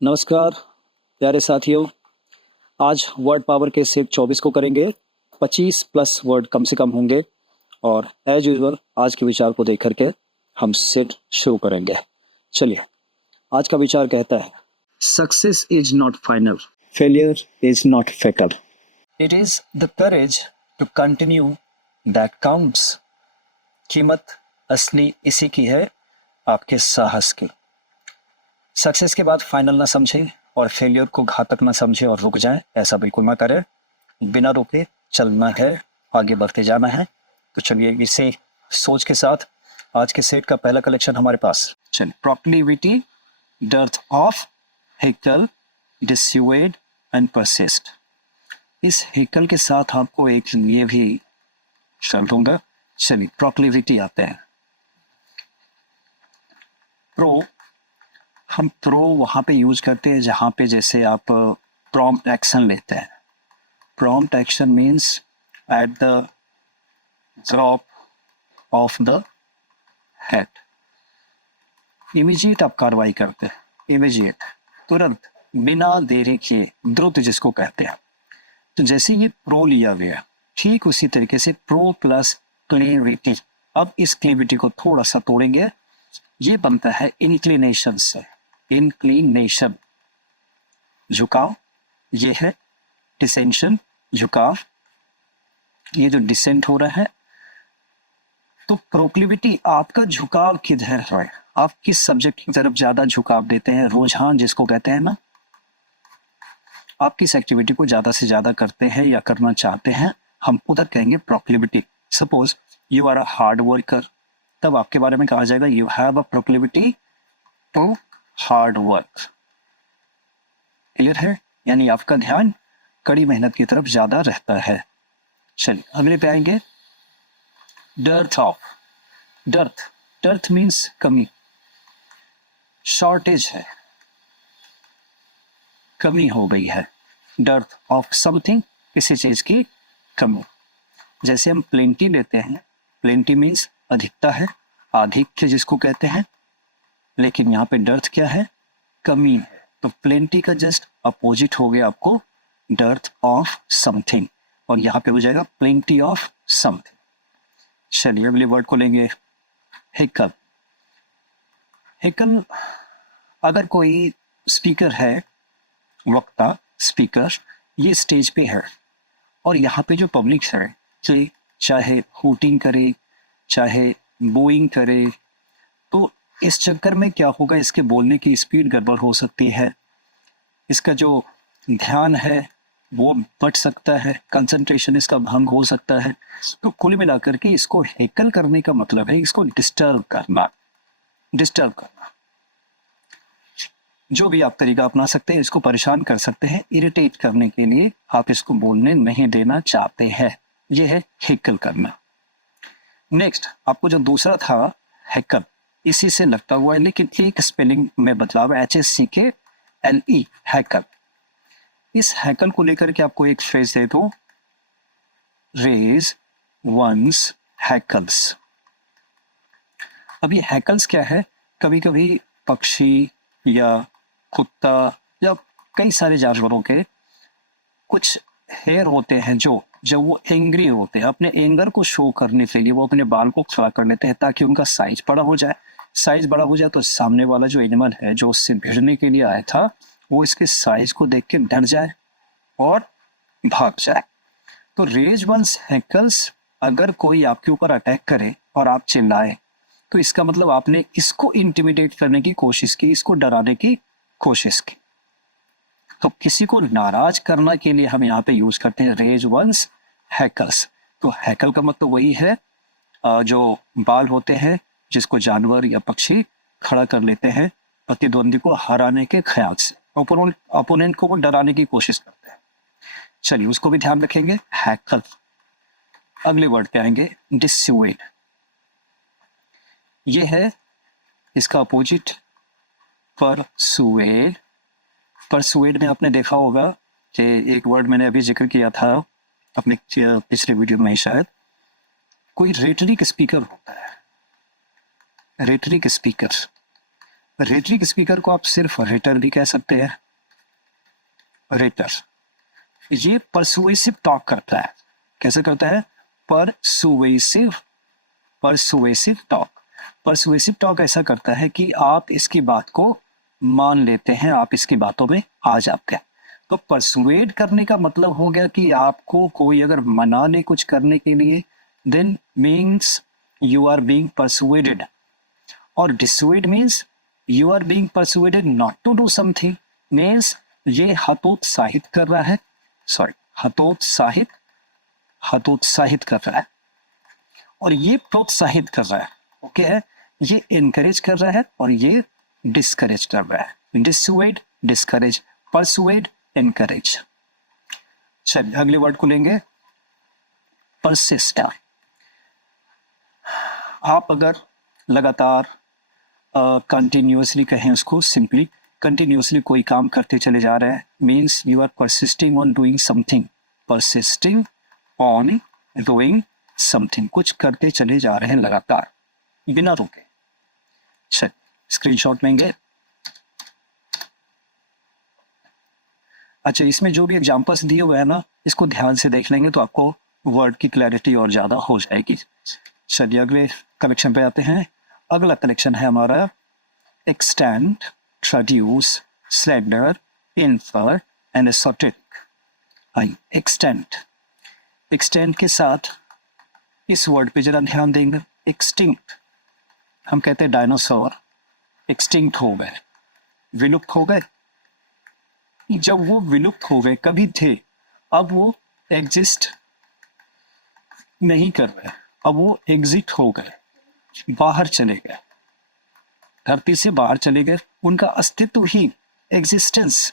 नमस्कार प्यारे साथियों। आज वर्ड पावर के सेट 24 को करेंगे। 25 प्लस वर्ड कम से कम होंगे और एज यूजुअल आज के विचार को देख करके हम सेट शुरू करेंगे। चलिए, आज का विचार कहता है, success is not final, failure is not fatal, it is the courage to continue that counts. कीमत असली इसी की है, आपके साहस की। सक्सेस के बाद फाइनल ना समझें और फेलियर को घातक ना समझें और रुक जाएं, ऐसा बिल्कुल ना करें। बिना रुके चलना है, आगे बढ़ते जाना है। तो चलिए, इसे सोच के साथ आज के सेट का पहला कलेक्शन हमारे पास। चलिए, proclivity, dearth of, heckle, dissuade and persist. इस हेकल के साथ आपको एक ये भी चल दूंगा। चलिए, प्रोक्लिविटी आते हैं। प्रो, हम प्रो वहाँ पे यूज करते हैं जहाँ पे जैसे आप प्रॉम्प्ट एक्शन लेते हैं। Prompt action means at the drop of the head, immediate आप कार्रवाई करते हैं, इमीडिएट, तुरंत, बिना देरी किए, द्रुत जिसको कहते हैं। तो जैसे ये प्रो लिया गया, ठीक उसी तरीके से प्रो प्लस क्लेविटी। अब इस क्लेविटी को थोड़ा सा तोड़ेंगे, ये बनता है इंक्लिनेशन से। इंक्लिनेशन झुकाव, ये है डिसेंशन झुकाव। ये जो डिसेंट हो रहा है, तो प्रोक्लिविटी आपका झुकाव किधर है, आप किस सब्जेक्ट की तरफ ज्यादा झुकाव देते हैं, रुझान जिसको कहते हैं ना। आप किस एक्टिविटी को ज्यादा से ज्यादा करते हैं या करना चाहते हैं, हम उधर कहेंगे proclivity. Suppose you are a hard worker, तब आपके बारे में कहा जाएगा you have a proclivity to hard work. Clear है, यानी आपका ध्यान कड़ी मेहनत की तरफ ज्यादा रहता है। चलिए अगले पे आएंगे, dearth of. Dearth, dearth means कमी, शॉर्टेज है, कमी हो गई है। डर्थ ऑफ समथिंग, किसी चीज की कमी। जैसे हम प्लेंटी लेते हैं, प्लेंटी मीन्स अधिकता है, आधिक्य जिसको कहते हैं, लेकिन यहाँ पे डर्थ क्या है, कमी है। तो प्लेंटी का जस्ट अपोजिट हो गया आपको डर्थ ऑफ समथिंग, और यहाँ पे हो जाएगा प्लेंटी ऑफ समथिंग। चलिए अगले वर्ड को लेंगे, हिकल। हिकल, अगर कोई स्पीकर है, वक्ता, स्पीकर, ये स्टेज पे है और यहाँ पे जो पब्लिक है, चाहे हूटिंग करे, चाहे बूइंग करे, तो इस चक्कर में क्या होगा, इसके बोलने की स्पीड गड़बड़ हो सकती है, इसका जो ध्यान है वो बट सकता है, कंसंट्रेशन इसका भंग हो सकता है। तो कुल मिलाकर के इसको हेकल करने का मतलब है इसको डिस्टर्ब करना, डिस्टर्ब करना। जो भी आप तरीका अपना सकते हैं, इसको परेशान कर सकते हैं, इरिटेट करने के लिए आप इसको बोलने नहीं देना चाहते हैं, यह है हेकल करना। नेक्स्ट, आपको जो दूसरा था हेकल, इसी से लगता हुआ है, लेकिन एक स्पेलिंग में बदलाव, HACKLE, हैकल। इस हैकल को लेकर के आपको एक फ्रेज दे दो, रेज वंस हैकल्स। अब ये हैकल्स क्या है, कभी कभी पक्षी या कुत्ता या कई सारे जानवरों के कुछ हेयर होते हैं, जो जब वो एंग्री होते हैं, अपने एंगर को शो करने के लिए वो अपने बाल को खड़ा कर लेते हैं ताकि उनका साइज बड़ा हो जाए। साइज बड़ा हो जाए तो सामने वाला जो एनिमल है जो उससे भिड़ने के लिए आया था, वो इसके साइज को देख के डर जाए और भाग जाए। तो रेज वंस हैकल्स, अगर कोई आपके ऊपर अटैक करे और आप चिल्लाए, तो इसका मतलब आपने इसको इंटिमिडेट करने की कोशिश की, इसको डराने की कोशिश की। तो किसी को नाराज करने के लिए हम यहाँ पे यूज करते हैं रेज वंस हैकल्स। तो हैकल का मतलब वही है जो बाल होते हैं जिसको जानवर या पक्षी खड़ा कर लेते हैं प्रतिद्वंदी को हराने के ख्याल से, ओपोनेंट को वो डराने की कोशिश करते हैं। चलिए उसको भी ध्यान रखेंगे, हैकल। अगले वर्ड पे आएंगे, डिस्यूएड। ये है इसका अपोजिट परसुएड। परसुएड में आपने देखा होगा कि एक वर्ड मैंने अभी जिक्र किया था अपने पिछले वीडियो में, शायद कोई रेटरिक स्पीकर होता है, रेटरिक स्पीकर। रेटरिक स्पीकर को आप सिर्फ रेटर भी कह सकते हैं, रेटर। ये परसुएसिव टॉक करता है। कैसे करता है? Persuasive talk. परसुएसिव टॉक ऐसा करता है कि आप इसकी बात को मान लेते हैं, आप इसकी बातों में आ जाते हैं। तो परसुएड करने का मतलब हो गया कि आपको कोई अगर मना ले कुछ करने के लिए, then means you are being persuaded. और dissuade means you are being persuaded not to do something, means ये हतोत्साहित कर रहा है, सॉरी हतोत्साहित कर रहा है, और ये प्रोत्साहित कर रहा है। ओके है, ये इनकरेज कर रहा है और ये डिस्करेज कर रहा है। डिसुएड डिस्करेज, परसुएड इनकरेज। चलिए अगले वर्ड को लेंगे, परसिस्ट। आप अगर लगातार कंटिन्यूअसली कहें, उसको सिंपली कंटिन्यूअसली कोई काम करते चले जा रहे हैं, means you are persisting on doing something, persisting on doing something, कुछ करते चले जा रहे हैं लगातार बिना रुके। चलिए स्क्रीनशॉट लेंगे। अच्छा, इसमें जो भी एग्जाम्पल्स दिए हुए हैं ना, इसको ध्यान से देख लेंगे तो आपको वर्ड की क्लैरिटी और ज़्यादा हो जाएगी। चलिए अगले कलेक्शन पे आते हैं। अगला कलेक्शन है हमारा extend, traduce, slender, infer and esoteric. आइए एक्सटेंड। एक्सटेंड के साथ इस वर्ड पे जरा ध्यान देंगे। एक्सटिंक्ट, हम कहते हैं डायनासोर एक्सटिंक्ट हो गए, विलुप्त हो गए। जब वो विलुप्त हो गए, कभी थे, अब वो एग्जिस्ट नहीं कर रहे, अब वो एग्जिट हो गए, बाहर चले गए, धरती से बाहर चले गए, उनका अस्तित्व ही एग्जिस्टेंस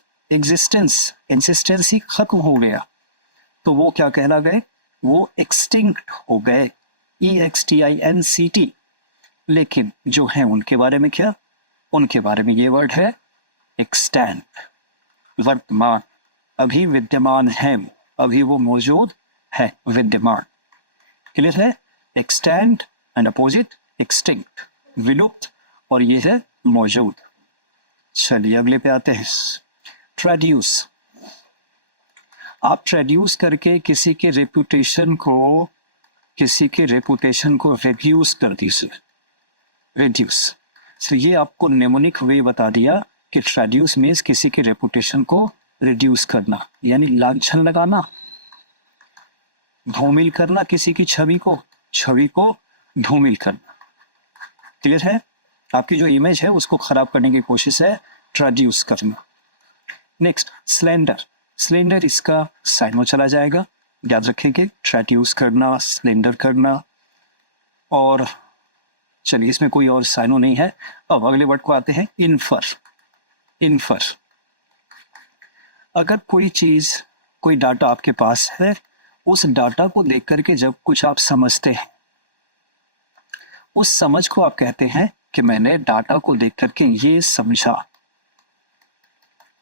ही खत्म हो गया। तो वो क्या कहला गए? वो एक्सटिंक्ट हो गए, EXTINCT। लेकिन जो है उनके बारे में क्या? उनके बारे में ये वर्ड है एक्सटेंड, वर्तमान, अभी विद्यमान है, अभी वो मौजूद है, विद्यमान। क्लियर है? एक्सटेंड एंड अपोजिट एक्सटिंक्ट, विलुप्त, और ये है मौजूद। चलिए अगले पे आते हैं, ट्रेड्यूस। आप ट्रेड्यूस करके किसी के रेपुटेशन को रिड्यूस कर दीजिए, रिड्यूस। तो ये आपको नेमोनिक वे बता दिया कि ट्रेड्यूस मीन्स किसी के रेपुटेशन को रिड्यूस करना, यानी लांछन लगाना, धूमिल करना, किसी की छवि को धूमिल करना। क्लियर है? आपकी जो इमेज है उसको खराब करने की कोशिश है ट्रेड्यूस करना। Next slender. स्लेंडर इसका साइनो चला जाएगा, याद रखेंगे, ट्रेड्यूस करना, स्लेंडर करना। और चलिए इसमें कोई और साइनो नहीं है। अब अगले वर्ड को आते हैं, इन्फर। इन्फर, अगर कोई चीज, कोई डाटा आपके पास है, उस डाटा को देख करके जब कुछ आप समझते हैं, उस समझ को आप कहते हैं कि मैंने डाटा को देख करके ये समझा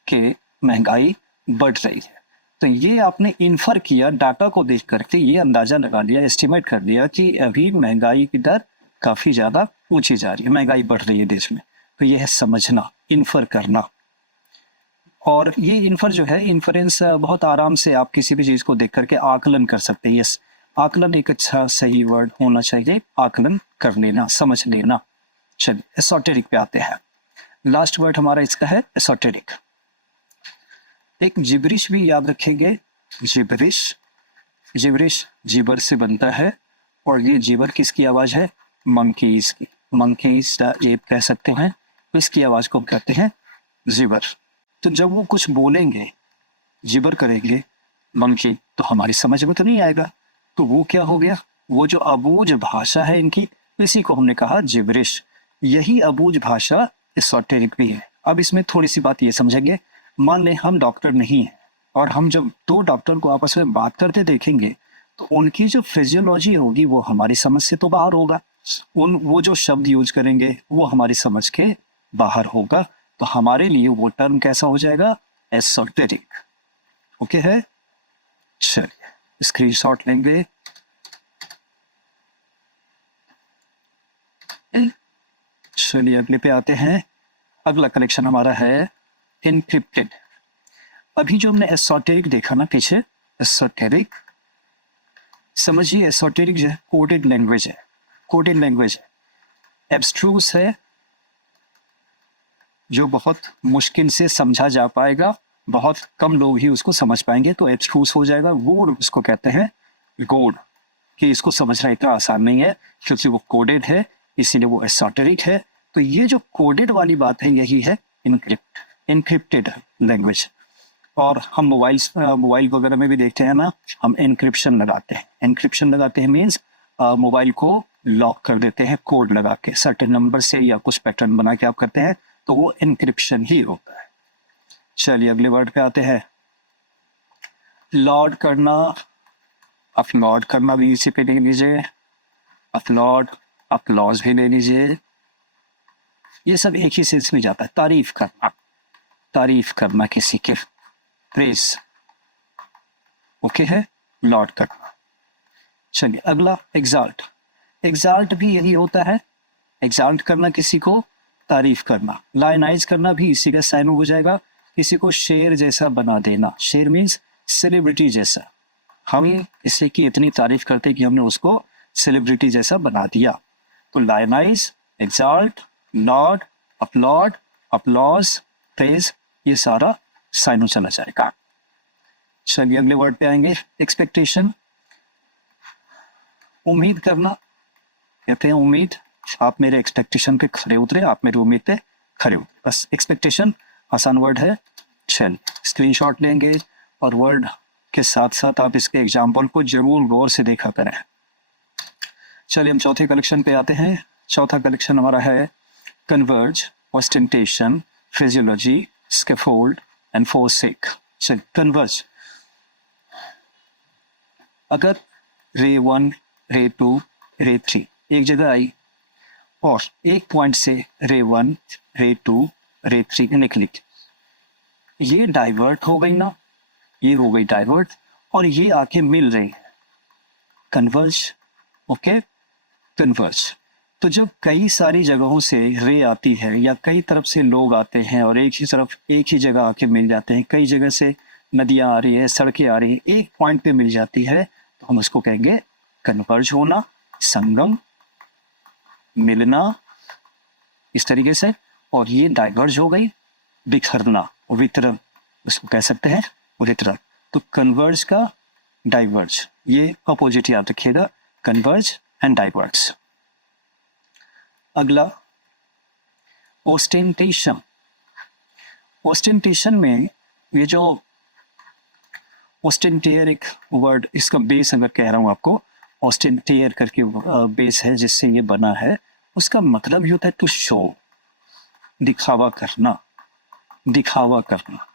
कि महंगाई बढ़ रही है। तो ये आपने इन्फर किया, डाटा को देख करके ये अंदाजा लगा लिया, एस्टिमेट कर लिया कि अभी महंगाई की दर काफी ज्यादा ऊंची जा रही है, महंगाई बढ़ रही है देश में। तो ये है समझना, इन्फर करना। और ये इन्फर जो है, इन्फरेंस, बहुत आराम से आप किसी भी चीज को देख करके आकलन कर सकते हैं। यस, आकलन एक अच्छा सही वर्ड होना चाहिए, आकलन कर लेना, समझ लेना। चलिए एसोटेरिक पे आते हैं। लास्ट वर्ड हमारा इसका है एसोटेरिक। एक जिब्रिश भी याद रखेंगे, जिब्रिश जिबर से बनता है, और ये जिबर किसकी आवाज है? मंकीज की। मंकीज ये कह सकते हैं, तो इसकी आवाज को कहते हैं जिबर। तो जब वो कुछ बोलेंगे, जिबर करेंगे मंकी, तो हमारी समझ में तो नहीं आएगा, तो वो क्या हो गया? वो जो अबूझ भाषा है इनकी, इसी को हमने कहा जिब्रिश। यही अबूझ भाषा एसोटेरिक भी है। अब इसमें थोड़ी सी बात ये समझेंगे, मान लें हम डॉक्टर नहीं हैं, और हम जब दो डॉक्टर को आपस में बात करते देखेंगे, तो उनकी जो फिजियोलॉजी होगी वो हमारी समझ से तो बाहर होगा, वो जो शब्द यूज करेंगे वो हमारी समझ के बाहर होगा। तो हमारे लिए वो टर्म कैसा हो जाएगा? एसोटेरिक। ओके है? चलिए स्क्रीनशॉट लेंगे। चलिए अगले पे आते हैं, अगला कलेक्शन हमारा है इनक्रिप्टेड। अभी जो हमने एसोटेरिक देखा ना पीछे, एसोटेरिक, समझिए एसोटेरिक जो है कोडेड लैंग्वेज है, कोडेड लैंग्वेज है, एब्स्ट्रूस है, जो बहुत मुश्किल से समझा जा पाएगा, बहुत कम लोग ही उसको समझ पाएंगे, तो एब्स्ट्रूस हो जाएगा। गूढ़ उसको कहते हैं, गूढ़, कि इसको समझना इतना आसान नहीं है क्योंकि वो कोडेड है, इसीलिए वो एसोटेरिक है। तो ये जो कोडेड वाली बात है यही है इनक्रिप्टेड लैंग्वेज। और हम मोबाइल वगैरह में भी देखते हैं ना, हम एनक्रिप्शन लगाते हैं। एनक्रिप्शन लगाते हैं मीन्स मोबाइल को लॉक कर देते हैं कोड लगा के, सर्टेन नंबर से या कुछ पैटर्न बना के आप करते हैं, तो वो एनक्रिप्शन ही होता है। चलिए अगले वर्ड पे आते हैं, लॉर्ड करना, अपलॉड करना भी इसी पे ले लीजिए, अपलॉड, अपलॉज भी ले लीजिए, ये सब एक ही सेंस में जाता है, तारीफ करना, तारीफ करना किसी के, प्रेज, ओके है, लॉर्ड करना। चलिए अगला एग्जाल्ट, एग्जाल्ट भी यही होता है, एग्जाल्ट करना किसी को, तारीफ करना। लायनाइज करना भी इसी का साइन हो जाएगा, किसी को शेर जैसा बना देना, शेर मीन्स सेलिब्रिटी जैसा, हम किसी की इतनी तारीफ करते कि हमने उसको सेलिब्रिटी जैसा बना दिया। तो लायनाइज, एग्जाल्ट, लॉर्ड, अपलॉड, अपलॉज, प्रेज, ये सारा साइनो चला जाएगा। चलिए अगले वर्ड पे आएंगे, एक्सपेक्टेशन, उम्मीद करना, कहते हैं उम्मीद, आप मेरे एक्सपेक्टेशन पे खरे उतरे, आप मेरी उम्मीद पे खरे उतरे, बस एक्सपेक्टेशन आसान वर्ड है। चल स्क्रीनशॉट लेंगे और वर्ड के साथ साथ आप इसके एग्जाम्पल को जरूर गौर से देखा करें। चलिए हम चौथे कलेक्शन पे आते हैं। चौथा कलेक्शन हमारा है converge, ostentation, physiology, scaffold and forsake. चलिए कन्वर्ज, अगर रे 1, रे 2, रे 3 एक जगह आई और एक पॉइंट से रे 1, रे 2, रे 3 निकली, ये डाइवर्ट हो गई ना, ये हो गई डाइवर्ट और ये आके मिल रही है, कन्वर्ज, ओके, कन्वर्ज। तो जब कई सारी जगहों से रे आती है या कई तरफ से लोग आते हैं और एक ही तरफ एक ही जगह आके मिल जाते हैं, कई जगह से नदियां आ रही है, सड़कें आ रही है, एक पॉइंट पे मिल जाती है, तो हम उसको कहेंगे कन्वर्ज होना, संगम, मिलना, इस तरीके से। और ये डाइवर्ज हो गई, बिखरना, वितरण, उसको कह सकते हैं वितरण। तो कन्वर्ज का डाइवर्ज, ये अपोजिट याद रखिएगा, कन्वर्ज एंड डाइवर्ज। अगला ओस्टेंटेशन, ओस्टेंटेशन में ये जो ओस्टेंटियर एक वर्ड, इसका बेस अगर कह रहा हूं आपको, ऑस्टेंटियर करके बेस है जिससे ये बना है, उसका मतलब ये होता है टू शो, दिखावा करना, दिखावा करना।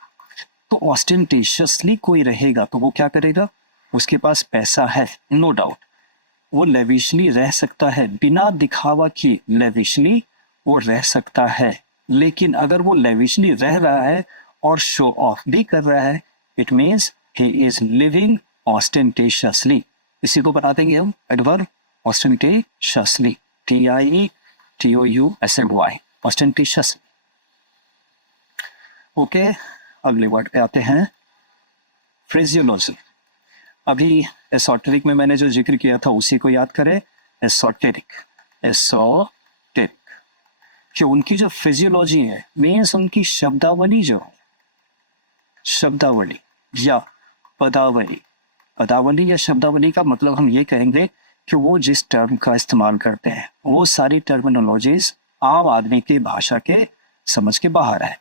तो ऑस्टेंटेशियसली कोई रहेगा तो वो क्या करेगा, उसके पास पैसा है, नो डाउट, वो लेविशली रह सकता है, बिना दिखावा किए लेविशली वो रह सकता है। लेकिन अगर वो लेविशली रह रहा है और शो ऑफ भी कर रहा है, it means he is living ostentatiously. इसी को बता देंगे हम adverb ostentatiously, TIETOUSLY, ostentatious. Okay, अगले वर्ड पे आते हैं, फ्रेजियोलॉजी। अभी एसोटेरिक में मैंने जो जिक्र किया था उसी को याद करें, एसोटेरिक, एसोटेरिक, कि उनकी जो फिजियोलॉजी है मीन्स उनकी शब्दावली, जो शब्दावली या पदावली, पदावली या शब्दावली का मतलब हम ये कहेंगे कि वो जिस टर्म का इस्तेमाल करते हैं वो सारी टर्मिनोलॉजीज आम आदमी की भाषा के समझ के बाहर है,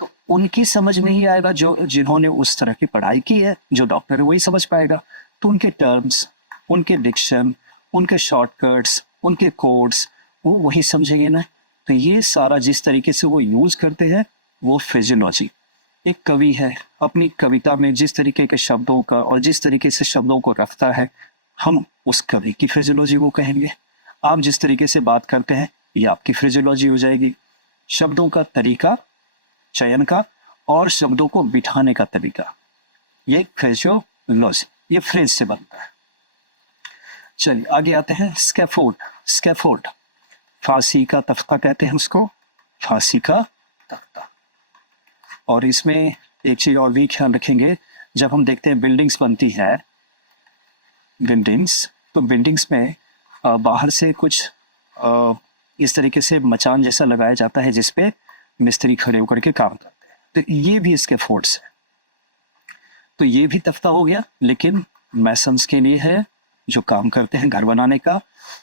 तो उनकी समझ में ही आएगा, जो जिन्होंने उस तरह की पढ़ाई की है, जो डॉक्टर है वही समझ पाएगा। तो उनके टर्म्स, उनके डिक्शन, उनके शॉर्टकट्स, उनके कोड्स वो वही समझेंगे ना। तो ये सारा जिस तरीके से वो यूज करते हैं वो फिजियोलॉजी। एक कवि है, अपनी कविता में जिस तरीके के शब्दों का और जिस तरीके से शब्दों को रखता है, हम उस कवि की फिजियोलॉजी को कहेंगे। आप जिस तरीके से बात करते हैं ये आपकी फिजियोलॉजी हो जाएगी। शब्दों का तरीका, चयन का, और शब्दों को बिठाने का तरीका, ये फिजियोलॉजी, ये फ्रेज से बनता है। चलिए आगे आते हैं, स्कैफोल्ड। स्कैफोल्ड फांसी का तख्ता कहते हैं उसको, फांसी का तख्ता। और इसमें एक चीज और भी ख्याल रखेंगे, जब हम देखते हैं बिल्डिंग्स बनती है, बिल्डिंग्स, तो बिल्डिंग्स में बाहर से कुछ इस तरीके से मचान जैसा लगाया जाता है जिसपे मिस्त्री खड़े होकर के काम करते हैं, तो ये भी इसके फोर्ट्स है। तो ये भी तख्ता हो गया, लेकिन मैसन्स के लिए है जो काम करते हैं घर बनाने का,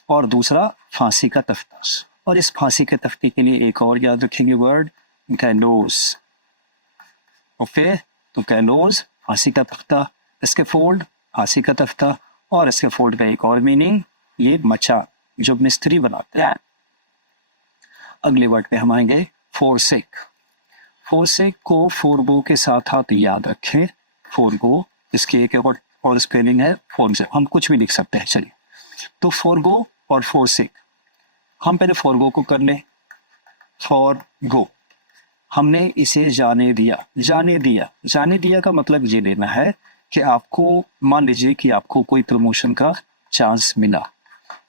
और दूसरा फांसी का तख्ता। और इस फांसी के तख्ते के लिए एक और याद रखेंगे वर्ड, गैलोज। ओके, तो गैलोज फांसी का तख्ता, इसके फोल्ड फांसी का तख्ता, और इसके फोल्ड का एक और मीनिंग ये मचा जो मिस्त्री बनाते हैं। अगले वर्ड पे हम आएंगे फोरसेक। फोरसेक को फोरगो के साथ आप याद रखें। फोरगो, इसकी एक और स्पेलिंग है फोरसेक, हम कुछ भी लिख सकते हैं। चलिए, तो फोरगो और फोरसेक, हम पहले फोरगो को कर लें। फोरगो, हमने इसे जाने दिया। जाने दिया, जाने दिया का मतलब ये लेना है कि आपको, मान लीजिए कि आपको कोई प्रमोशन का चांस मिला,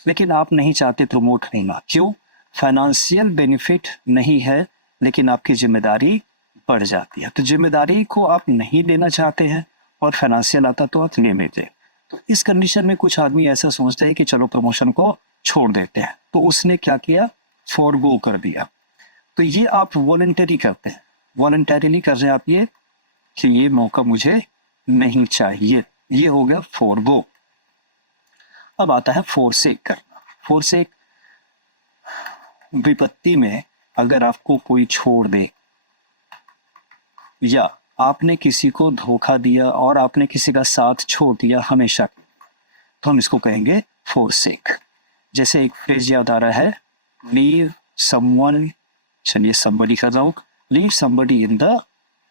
लेकिन आप नहीं चाहते प्रमोट होना। क्यों? फाइनेंशियल बेनिफिट नहीं है, लेकिन आपकी जिम्मेदारी बढ़ जाती है। तो जिम्मेदारी को आप नहीं लेना चाहते हैं और फाइनेंशियल आता तो आप ले लेते। तो इस कंडीशन में कुछ आदमी ऐसा सोचते हैं कि चलो प्रमोशन को छोड़ देते हैं, तो उसने क्या किया? फॉरगो कर दिया। तो ये आप वॉलंटरी करते हैं, वॉलंटरीली कर रहे हैं आप ये कि ये मौका मुझे नहीं चाहिए, ये हो गया फॉरगो। अब आता है फोरसेक करना। फोरसेक, विपत्ति में अगर आपको कोई छोड़ दे या आपने किसी को धोखा दिया और आपने किसी का साथ छोड़ दिया हमेशा, तो हम इसको कहेंगे फोरसेक। जैसे एक फ्रेज याद आ रहा है, लीव समवन, चलिए somebody कर रहा हूं, leave somebody in the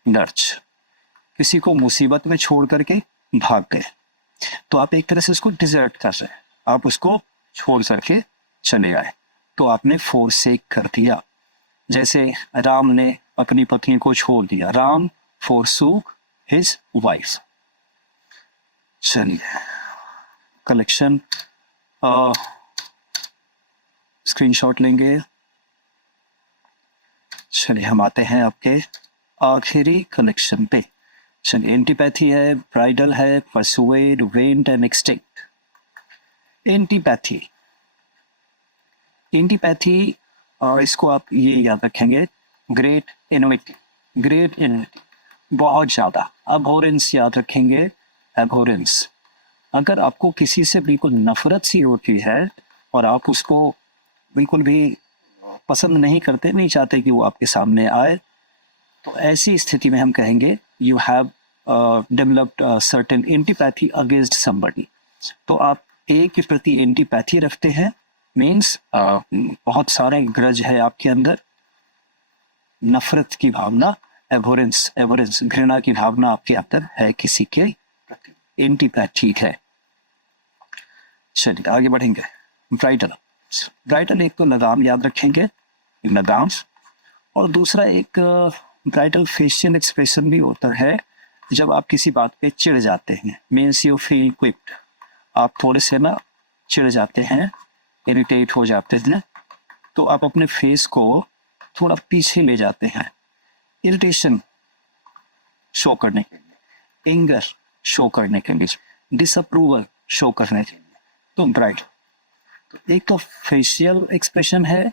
lurch. किसी को मुसीबत में छोड़ करके भाग गए, तो आप एक तरह से उसको डिजर्ट कर रहे हैं, आप उसको छोड़ करके चले आए, तो आपने फोरसेक कर दिया। जैसे राम ने अपनी पत्नी को छोड़ दिया, राम फोरसूक हिज वाइफ। चलिए, कलेक्शन स्क्रीनशॉट लेंगे। चलिए, हम आते हैं आपके आखिरी कलेक्शन पे। चलिए, एंटीपैथी है, ब्राइडल है, persuade, went and extinct. Antipathy, antipathy इसको आप ये याद रखेंगे, ग्रेट इनोविटी, ग्रेट इनोविटी, बहुत ज़्यादा। अबोरेंस याद रखेंगे, अबोरेंस। अगर आपको किसी से बिल्कुल नफरत सी होती है और आप उसको बिल्कुल भी पसंद नहीं करते, नहीं चाहते कि वो आपके सामने आए, तो ऐसी स्थिति में हम कहेंगे you have developed certain antipathy against somebody. तो आप एक के प्रति एंटीपैथी रखते हैं, मीन्स बहुत सारे ग्रज है आपके अंदर, नफरत की भावना, एबोरेंस, एबोरेंस घृणा की भावना आपके अंदर है किसी के प्रति, एंटीपैथी है। चलिए आगे बढ़ेंगे। ब्राइडल, ब्राइडल एक तो लगाम याद रखेंगे, लगाम, और दूसरा एक ब्राइडल फेशियल एक्सप्रेशन भी होता है जब आप किसी बात पे चिढ़ जाते हैं, मीन्स यू फील क्विप्ड, आप थोड़े से ना चिढ़ जाते हैं, इरिटेट हो जाते हैं, तो आप अपने फेस को थोड़ा पीछे ले जाते हैं, इरिटेशन शो करने के लिए, एंगर शो करने के लिए, डिसअप्रूवल शो करने के लिए। तो ब्राइडल, तो एक तो फेशियल एक्सप्रेशन है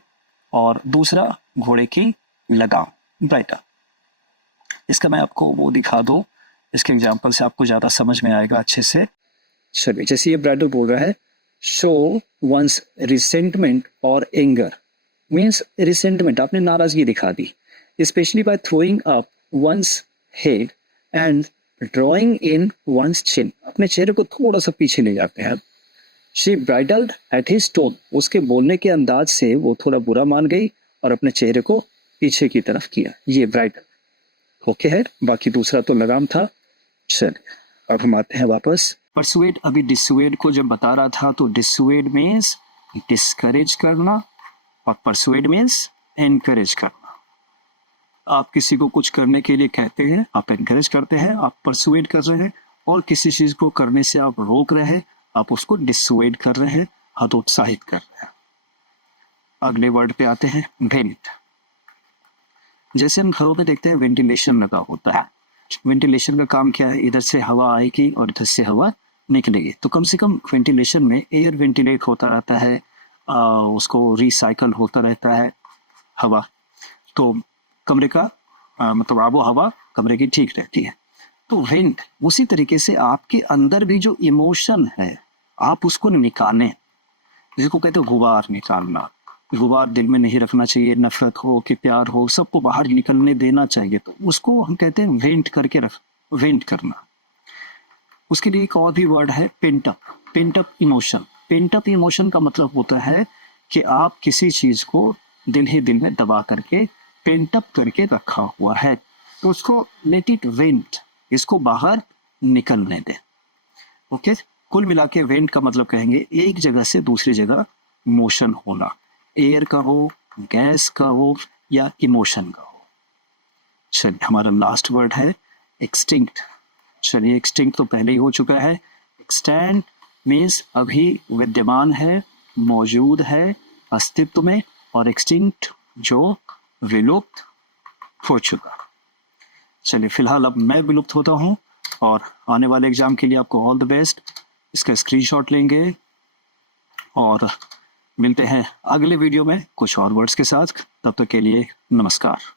और दूसरा घोड़े की लगाम, ब्राइडल। इसका मैं आपको वो दिखा दूं, इसके एग्जांपल से आपको ज़्यादा समझ में आएगा अच्छे से। चलिए, जैसे ये ब्राइडल बोल रहा है, शो वंस रिसेंटमेंट और एंगर, मीन्स रिसेंटमेंट, आपने नाराजगी दिखा दी, especially by throwing up one's head and drawing in one's chin, अपने चेहरे को थोड़ा सा पीछे ले जाते हैं। She bridled at his tone, उसके बोलने के अंदाज से वो थोड़ा बुरा मान गई और अपने चेहरे को पीछे की तरफ किया, ये ब्राइडल। ओके है, बाकी दूसरा तो लगाम था। चलिए, अब हम आते हैं वापस। परसुएड, अभी डिसुएड को जब बता रहा था, तो डिसुएड मीन्स डिस्करेज करना और परसुएड मीन्स एनकरेज करना। आप किसी को कुछ करने के लिए कहते हैं, आप एनकरेज करते हैं, आप परसुएड कर रहे हैं, और किसी चीज को करने से आप रोक रहे हैं, आप उसको डिसुएड कर रहे हैं, हतोत्साहित कर रहे हैं। अगले वर्ड पे आते हैं, वेंट। जैसे हम घरों में देखते हैं वेंटिलेशन लगा होता है। वेंटिलेशन का काम क्या है, इधर से हवा आएगी और इधर से हवा निकलेगी। तो कम से कम वेंटिलेशन में एयर वेंटिलेट होता रहता है, उसको रिसाइकल होता रहता है हवा, तो कमरे का मतलब आबो हवा कमरे की ठीक रहती है। तो वेंट उसी तरीके से आपके अंदर भी जो इमोशन है आप उसको निकालें, जिसको कहते हैं गुबार निकालना। गुबार दिल में नहीं रखना चाहिए, नफरत हो कि प्यार हो सबको बाहर निकलने देना चाहिए। तो उसको हम कहते हैं वेंट करके वेंट करना। उसके लिए एक और भी वर्ड है pent-up. Pent-up emotion. Pent-up emotion का मतलब होता है कि आप किसी चीज को दिल ही दिल में दबा करके पेंटअप करके रखा हुआ है, तो उसको लेट इट वेंट, इसको बाहर निकलने दें। ओके, कुल मिला के वेंट का मतलब कहेंगे एक जगह से दूसरी जगह मोशन होना, एयर का हो, गैस का हो या इमोशन का हो। चलिए हमारा लास्ट वर्ड है एक्सटिंक्ट। चलिए एक्सटिंक्ट तो पहले ही हो चुका है। एक्सटेंड मीन्स अभी विद्यमान है, मौजूद है, अस्तित्व में, और एक्सटिंक्ट जो विलुप्त हो चुका। चलिए फिलहाल अब मैं विलुप्त होता हूँ और आने वाले एग्जाम के लिए आपको ऑल द बेस्ट। इसका स्क्रीनशॉट लेंगे और मिलते हैं अगले वीडियो में कुछ और वर्ड्स के साथ। तब तक के लिए नमस्कार।